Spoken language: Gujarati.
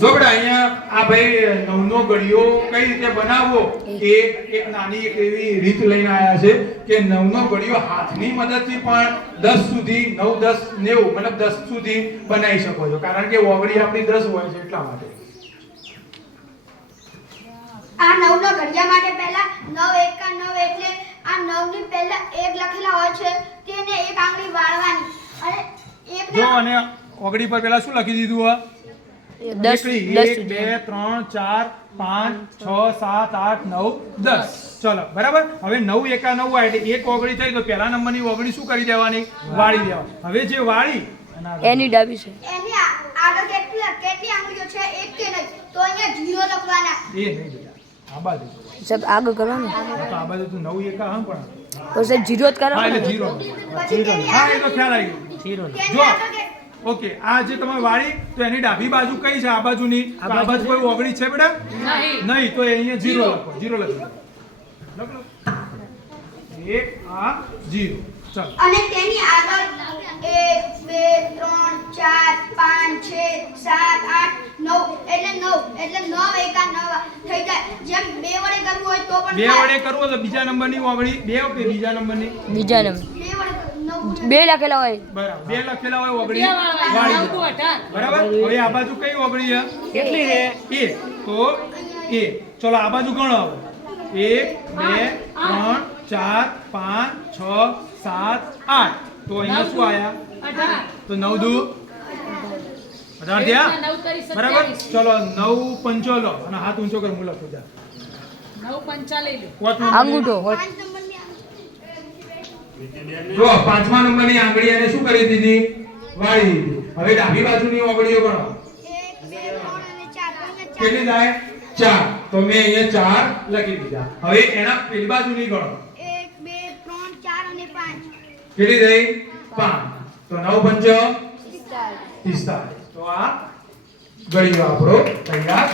જોબડા અહીંયા આ ભાઈ નવનો ઘડિયો કઈ રીતે બનાવવો એ એક નાની એક એવી રીત લઈને આયા છે કે નવનો ઘડિયો હાથની મદદથી પણ 10 સુધી 9 10 90 મતલબ 10 સુધી બનાવી શકો છો કારણ કે ઓગળી આપણી 10 હોય છે એટલા માટે આ 9 નો ઘડિયા માટે પહેલા 9 એકા 9 એટલે આ 9 ની પહેલા 1 લખેલા હોય છે તેને એક આંગળી વાળવાની અને એક જો અને ઓગળી પર પહેલા શું લખી દીધું આ 10 1 2 3 4 5 6 7 8 9 10 ચલો બરાબર હવે 9 એકા 9 હોય એટલે એક ઓગળી થઈ તો પહેલા નંબરની ઓગળી શું કરી દેવાની વાળી દેવાની હવે જે વાળી એની ડાબી છે એની આગળ કેટલી આંગળીઓ છે એક કે નહીં તો અહીંયા 0 લખવાના એ નહીં બેટા આ બાજુ સાહેબ આગળ કરવાનું તો આ બાજુ તો 9 એકા હમ પણ તો સાહેબ 0 જ હા કરવાનું એટલે 0 હા એ તો ખ્યાલ આવી ગયો 0 જો ઓકે આ જે તમે વાળી તો એની ડાબી બાજુ કઈ છે આ બાજુની આ બાજુ કોઈ ઓગળી છે બેટા નહીં તો અહીંયા 0 લખો 0 લખો લખો એક આ 0 ચાલો અને તેની આગળ 1 2 3 4 5 6 7 8 9 એટલે 9 એકા 9 થઈ જાય જેમ બે વડે કરવું હોય તો પણ બે વડે કરવું તો બીજા નંબરની ઓગળી બે કે બીજા નંબરની બીજા નંબર બે લખેલા હોય બરાબર બે લખેલા હોય ઓગળી વાળી બરાબર હવે આ બાજુ કઈ ઓગળી છે કેટલી છે 1 તો 1 ચલો આ બાજુ ગણો 1 2 3 4 5 6 7 8 તો અહીંયા શું આયા 18 તો 9 દુ 18 થયા બરાબર ચલો 9 પંચો લો અને હાથ ઊંચો કર હું લખું જા 9 પંચા લઈ લો અંગૂઠો જો પાંચમા નંબરની આંગળી એને શું કરી દીધી વાળી દીધી હવે ડાબી બાજુની આંગળીઓ ગણો 1 2 3 અને 4 કેટલી થાય 4 તો મેં અહીંયા 4 લખી દીધા હવે એના પેલી બાજુની ગણો 1 2 3 4 અને 5 કેટલી થઈ 5 તો 9 પંચો 45 તો આ ઘડિયો આપણો તૈયાર